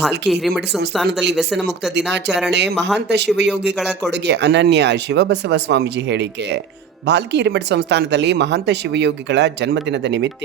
ಭಾಲ್ಕಿ ಹಿರೇಮಠ ಸಂಸ್ಥಾನದಲ್ಲಿ ವ್ಯಸನ ಮುಕ್ತ ದಿನಾಚರಣೆ, ಮಹಾಂತ ಶಿವಯೋಗಿಗಳ ಕೊಡುಗೆ ಅನನ್ಯ. ಶಿವಬಸವ ಸ್ವಾಮೀಜಿ ಹೇಳಿಕೆ. ಭಾಲ್ಕಿ ಹಿರೇಮಠ ಸಂಸ್ಥಾನದಲ್ಲಿ ಮಹಾಂತ ಶಿವಯೋಗಿಗಳ ಜನ್ಮದಿನದ ನಿಮಿತ್ತ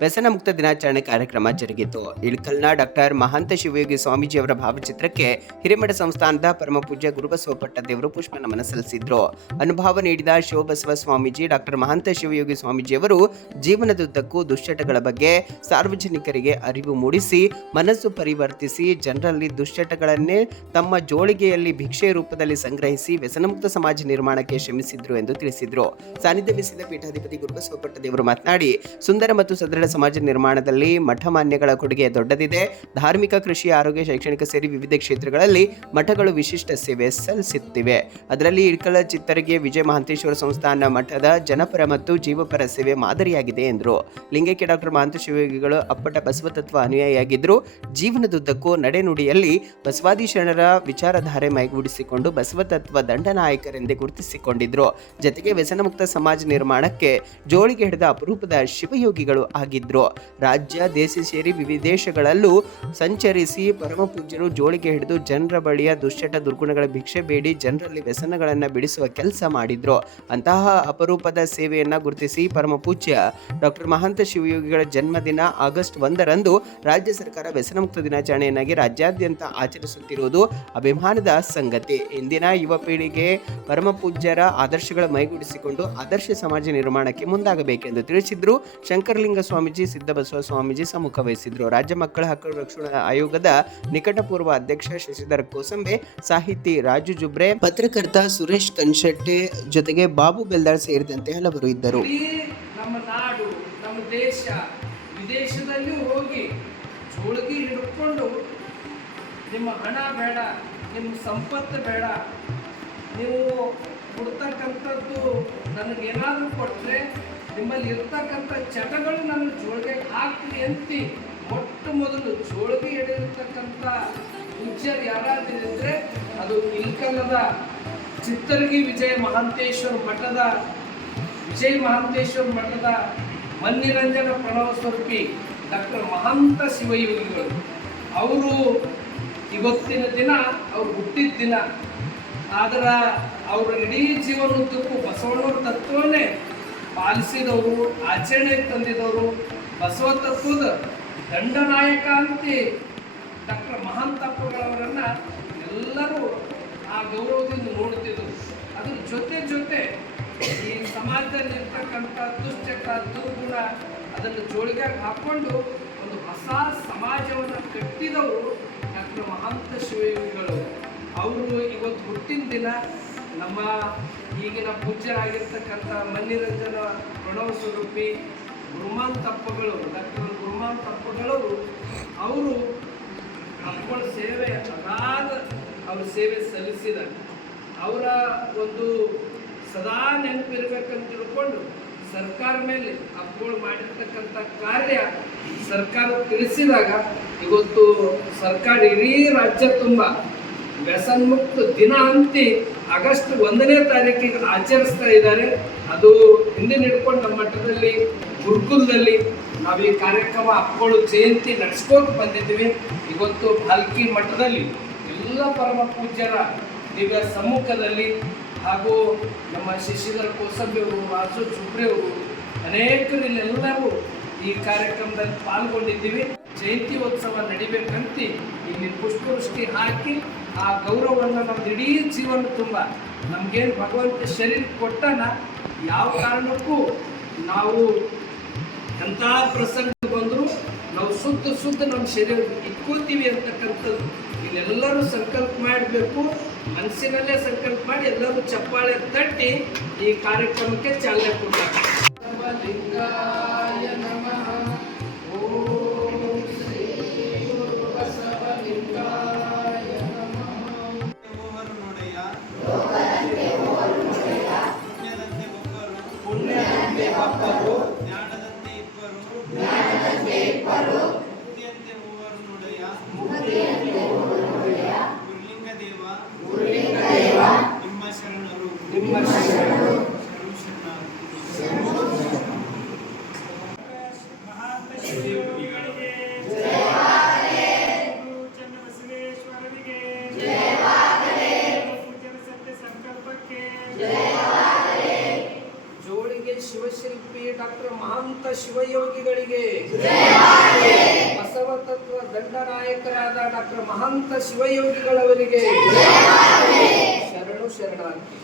ವ್ಯಸನ ಮುಕ್ತ ದಿನಾಚರಣೆ ಕಾರ್ಯಕ್ರಮ ಜರುಗಿತು. ಇಳಕಲ್ನ ಡಾಕ್ಟರ್ ಮಹಾಂತ ಶಿವಯೋಗಿ ಸ್ವಾಮೀಜಿ ಅವರ ಭಾವಚಿತ್ರಕ್ಕೆ ಹಿರೇಮಠ ಸಂಸ್ಥಾನದ ಪರಮಪೂಜ್ಯ ಗುರುಬಸವ ಪಟ್ಟದೇವರು ಪುಷ್ಪ ನಮನ ಸಲ್ಲಿಸಿದ್ರು. ಅನುಭವ ನೀಡಿದ ಶಿವಬಸವ ಸ್ವಾಮೀಜಿ ಡಾಕ್ಟರ್ ಮಹಾಂತ ಶಿವಯೋಗಿ ಸ್ವಾಮೀಜಿಯವರು ಜೀವನದುದ್ದಕ್ಕೂ ದುಶ್ಚಟಗಳ ಬಗ್ಗೆ ಸಾರ್ವಜನಿಕರಿಗೆ ಅರಿವು ಮೂಡಿಸಿ ಮನಸ್ಸು ಪರಿವರ್ತಿಸಿ ಜನರಲ್ಲಿ ದುಶ್ಚಟಗಳನ್ನೇ ತಮ್ಮ ಜೋಳಿಗೆಯಲ್ಲಿ ಭಿಕ್ಷೆ ರೂಪದಲ್ಲಿ ಸಂಗ್ರಹಿಸಿ ವ್ಯಸನಮುಕ್ತ ಸಮಾಜ ನಿರ್ಮಾಣಕ್ಕೆ ಶ್ರಮಿಸಿದ್ರು ಎಂದು ತಿಳಿಸಿದರು. ಸಾನ್ನಿಧ್ಯ ವಹಿಸಿದ ಪೀಠಾಧಿಪತಿ ಗುರುಬಸವ ಪಟ್ಟದೇವರು ಮಾತನಾಡಿ, ಸುಂದರ ಮತ್ತು ಸದೃಢ ಸಮಾಜ ನಿರ್ಮಾಣದಲ್ಲಿ ಮಠಮಾನ್ಯಗಳ ಕೊಡುಗೆ ದೊಡ್ಡದಿದೆ. ಧಾರ್ಮಿಕ, ಕೃಷಿ, ಆರೋಗ್ಯ, ಶೈಕ್ಷಣಿಕ ಸೇರಿ ವಿವಿಧ ಕ್ಷೇತ್ರಗಳಲ್ಲಿ ಮಠಗಳು ವಿಶಿಷ್ಟ ಸೇವೆ ಸಲ್ಲಿಸುತ್ತಿವೆ. ಅದರಲ್ಲಿ ಇಳಕಲ ಚಿತ್ತರಿಗೆ ವಿಜಯ ಮಹಾಂತೇಶ್ವರ ಸಂಸ್ಥಾನ ಮಠದ ಜನಪರ ಮತ್ತು ಜೀವಪರ ಸೇವೆ ಮಾದರಿಯಾಗಿದೆ ಎಂದರು. ಲಿಂಗೈಕ್ಯ ಡಾಕ್ಟರ್ ಮಹಾಂತ ಶಿವಯೋಗಿಗಳು ಅಪ್ಪಟ ಬಸವತತ್ವ ಅನುಯಾಯಿಯಾಗಿದ್ದರು. ಜೀವನದುದ್ದಕ್ಕೂ ನಡೆನುಡಿಯಲ್ಲಿ ಬಸವಾದಿ ಶರಣರ ವಿಚಾರಧಾರೆ ಮೈಗೂಡಿಸಿಕೊಂಡು ಬಸವತತ್ವ ದಂಡನಾಯಕರೆಂದೇ ಗುರುತಿಸಿಕೊಂಡಿದ್ರು. ಜತೆಗೆ ವ್ಯಸನಮುಕ್ತ ಸಮಾಜ ನಿರ್ಮಾಣಕ್ಕೆ ಜೋಳಿಗೆ ಹಿಡಿದ ಅಪರೂಪದ ಶಿವಯೋಗಿಗಳು ಆಗಿದ್ರು. ರಾಜ್ಯ, ದೇಶ ಸೇರಿ ವಿದೇಶಗಳಲ್ಲೂ ಸಂಚರಿಸಿ ಪರಮ ಪೂಜ್ಯರು ಜೋಳಿಗೆ ಹಿಡಿದು ಜನರ ಬಳಿಯ ದುಶ್ಚಟ ದುರ್ಗುಣಗಳ ಭಿಕ್ಷೆ ಬೇಡಿ ಜನರಲ್ಲಿ ವ್ಯಸನಗಳನ್ನು ಬಿಡಿಸುವ ಕೆಲಸ ಮಾಡಿದ್ರು. ಅಂತಹ ಅಪರೂಪದ ಸೇವೆಯನ್ನ ಗುರುತಿಸಿ ಪರಮ ಪೂಜ್ಯ ಡಾಕ್ಟರ್ ಮಹಾಂತ ಶಿವಯೋಗಿಗಳ ಜನ್ಮದಿನ ಆಗಸ್ಟ್ 1ರಂದು ರಾಜ್ಯ ಸರ್ಕಾರ ವ್ಯಸನಮುಕ್ತ ದಿನಾಚರಣೆಯನ್ನಾಗಿ ರಾಜ್ಯಾದ್ಯಂತ ಆಚರಿಸುತ್ತಿರುವುದು ಅಭಿಮಾನದ ಸಂಗತಿ. ಇಂದಿನ ಯುವ ಪೀಳಿಗೆ ಪರಮ ಪೂಜ್ಯರ ಆದರ್ಶಗಳ ಮೈಗೂಡಿಸಿಕೊಂಡು ಆದರ್ಶ ಸಮಾಜ ನಿರ್ಮಾಣಕ್ಕೆ ಮುಂದಾಗಬೇಕೆಂದು ತಿಳಿಸಿದ್ರು. ಶಂಕರಲಿಂಗ ಸ್ವಾಮೀಜಿ, ಸಿದ್ದಬಸವ ಸ್ವಾಮೀಜಿ ಸಮ್ಮುಖ ವಹಿಸಿದ್ರು. ರಾಜ್ಯ ಮಕ್ಕಳ ಹಕ್ಕುಗಳ ರಕ್ಷಣಾ ಆಯೋಗದ ನಿಕಟಪೂರ್ವ ಅಧ್ಯಕ್ಷ ಶಶಿಧರ ಕೋಸಂಬೆ, ಸಾಹಿತಿ ರಾಜು ಜುಬ್ರೆ, ಪತ್ರಕರ್ತ ಸುರೇಶ್ ಕನ್ಶೆಟ್ಟೆ ಜೊತೆಗೆ ಬಾಬು ಬೆಲ್ದಾಳ್ ಸೇರಿದಂತೆ ಹಲವರು ಇದ್ದರು. ನಮ್ಮ ನಾಡು, ನಮ್ಮ ದೇಶ, ವಿದೇಶದಲ್ಲಿ ಹೋಗಿ ಜೋಳಿಗೆ ಹಿಡ್ಕೊಂಡು ನಿಮ್ಮ ಹಣ ಬೇಡ, ನಿಮ್ಮ ಸಂಪತ್ತು ಬೇಡ, ನೀವು ಕೊಡ್ತಕ್ಕಂಥದ್ದು ನನಗೇನಾದರೂ ಕೊಟ್ಟರೆ ನಿಮ್ಮಲ್ಲಿ ಇರ್ತಕ್ಕಂಥ ಚಟಗಳು ನನ್ನ ಜೋಳಿಗೆ ಹಾಕ್ರಿ ಅಂತಿ ಮೊಟ್ಟ ಮೊದಲು ಜೋಳಿಗೆ ಹಿಡಿದಿರ್ತಕ್ಕಂಥ ಪೂಜ್ಯರು ಯಾರಾದಿದ್ರೆ ಅದು ಇಳಕಲ್ಲದ ಚಿತ್ತರಗಿ ವಿಜಯ ಮಹಾಂತೇಶ್ವರ ಮಠದ ಮನ್ನಿರಂಜನ ಪ್ರಣವ ಸ್ವರೂಪಿ ಡಾಕ್ಟರ್ ಮಹಾಂತ ಶಿವಯೋಗಿಗಳು. ಅವರು ಇವತ್ತಿನ ದಿನ ಅವ್ರು ಹುಟ್ಟಿದ ದಿನ, ಆದ್ರೆ ಅವರ ಇಡೀ ಜೀವನದುದ್ದಕ್ಕೂ ಬಸವಣ್ಣವ್ರ ತತ್ವವನ್ನೇ ಪಾಲಿಸಿದವರು, ಆಚರಣೆ ತಂದಿದವರು, ಬಸವ ತತ್ವದ ದಂಡನಾಯಕ ಅಂತೆ ಡಾಕ್ಟರ್ ಮಹಾಂತಪ್ಪಗಳವರನ್ನು ಎಲ್ಲರೂ ಆ ಗೌರವದಿಂದ ನೋಡ್ತಿದ್ದರು. ಅದ್ರ ಜೊತೆ ಈ ಸಮಾಜದಲ್ಲಿ ಇರ್ತಕ್ಕಂಥ ದುಶ್ಚಟ ದುರ್ಗುಣ ಅದನ್ನು ಜೋಳಿಗೆ ಹಾಕ್ಕೊಂಡು ಒಂದು ಹೊಸ ಸಮಾಜವನ್ನು ಕಟ್ಟಿದವರು ಡಾಕ್ಟರ್ ಮಹಾಂತ ಶಿವಯೋಗಿಗಳು. ಅವರು ಇವತ್ತು ಹುಟ್ಟಿನ ದಿನ ನಮ್ಮ ಈಗಿನ ಪೂಜ್ಯರಾಗಿರ್ತಕ್ಕಂಥ ಮನ್ನಿರಂಜನ ಪ್ರಣವ ಸ್ವರೂಪಿ ಗುರುಮಾಂತಪ್ಪಗಳು, ಡಾಕ್ಟರ್ ಗುರುಮಾಂತಪ್ಪಗಳು ಅವರು ಮಕ್ಕಳ ಸೇವೆ ಅಗಾಧ ಅವ್ರ ಸೇವೆ ಸಲ್ಲಿಸಿದ ಅವರ ಒಂದು ಸದಾ ನೆನಪಿರ್ಬೇಕಂತ ತಿಳ್ಕೊಂಡು ಸರ್ಕಾರ ಮೇಲೆ ಅಪ್ಪಗಳು ಮಾಡಿರ್ತಕ್ಕಂಥ ಕಾರ್ಯ ಸರ್ಕಾರ ತಿಳಿಸಿದಾಗ ಇವತ್ತು ಸರ್ಕಾರ ಇಡೀ ರಾಜ್ಯ ತುಂಬ ವ್ಯಸನ್ಮುಕ್ತ ದಿನ ಅಂತಿ ಆಗಸ್ಟ್ 1ನೇ ತಾರೀಕಿಗೆ ಆಚರಿಸ್ತಾ ಇದ್ದಾರೆ. ಅದು ಹಿಂದಿನ ಹಿಡ್ಕೊಂಡು ನಮ್ಮ ಮಠದಲ್ಲಿ ಗುರುಕುಲದಲ್ಲಿ ನಾವು ಈ ಕಾರ್ಯಕ್ರಮ ಅಪ್ಪಗಳು ಜಯಂತಿ ನಡೆಸ್ಕೊಂಡು ಬಂದಿದ್ದೀವಿ. ಇವತ್ತು ಭಾಲ್ಕಿ ಮಠದಲ್ಲಿ ಎಲ್ಲ ಪರಮ ಪೂಜ್ಯರ ದಿವ್ಯ ಸಮ್ಮುಖದಲ್ಲಿ ಹಾಗೂ ನಮ್ಮ ಶಶಿಧರ ಕೋಸಂಬೆಯವರು, ರಾಜು ಜುಬ್ರೆಯವರು, ಅನೇಕರು ಇಲ್ಲೆಲ್ಲರೂ ಈ ಕಾರ್ಯಕ್ರಮದಲ್ಲಿ ಪಾಲ್ಗೊಂಡಿದ್ದೀವಿ. ಜಯಂತಿ ಉತ್ಸವ ನಡಿಬೇಕಂತ ಇಲ್ಲಿ ಪುಷ್ಪವೃಷ್ಟಿ ಹಾಕಿ ಆ ಗೌರವವನ್ನು ನಮ್ಮ ಇಡೀ ಜೀವನ ತುಂಬ ನಮಗೇನು ಭಗವಂತ ಶರೀರ ಕೊಟ್ಟನ ಯಾವ ಕಾರಣಕ್ಕೂ ನಾವು ಎಂಥ ಪ್ರಸಂಗ ಬಂದರೂ ನಾವು ಶುದ್ಧ ನಮ್ಮ ಶರೀರ ಇಟ್ಕೋತೀವಿ ಅಂತಕ್ಕಂಥದ್ದು ಇಲ್ಲೆಲ್ಲರೂ ಸಂಕಲ್ಪ ಮಾಡಬೇಕು. ಮನಸ್ಸಿನಲ್ಲೇ ಸಂಕಲ್ಪ ಮಾಡಿ ಎಲ್ಲರೂ ಚಪ್ಪಾಳೆ ತಟ್ಟಿ ಈ ಕಾರ್ಯಕ್ರಮಕ್ಕೆ ಚಾಲನೆ ಕೊಡ್ತಾರೆ. ಜ್ಞಾನದಂತೆ ಇಬ್ಬರು ಮುಕ್ತಿಯಂತೆ ಮೂವರು ನೋಡೆಯ ಗುರುಲಿಂಗ ದೇವ ನಿಮ್ಮ ಶರಣರು ಜೋಳಿಗೆ ಶಿವಶಿಲ್ಪಿ ಡಾಕ್ಟರ್ ಮಹಾಂತ ಶಿವಯೋಗಿಗಳಿಗೆ, ಬಸವ ತತ್ವ ದಂಡನಾಯಕರಾದ ಡಾಕ್ಟರ್ ಮಹಾಂತ ಶಿವಯೋಗಿಗಳವರಿಗೆ ಶರಣು ಶರಣಾರ್ಥಿ.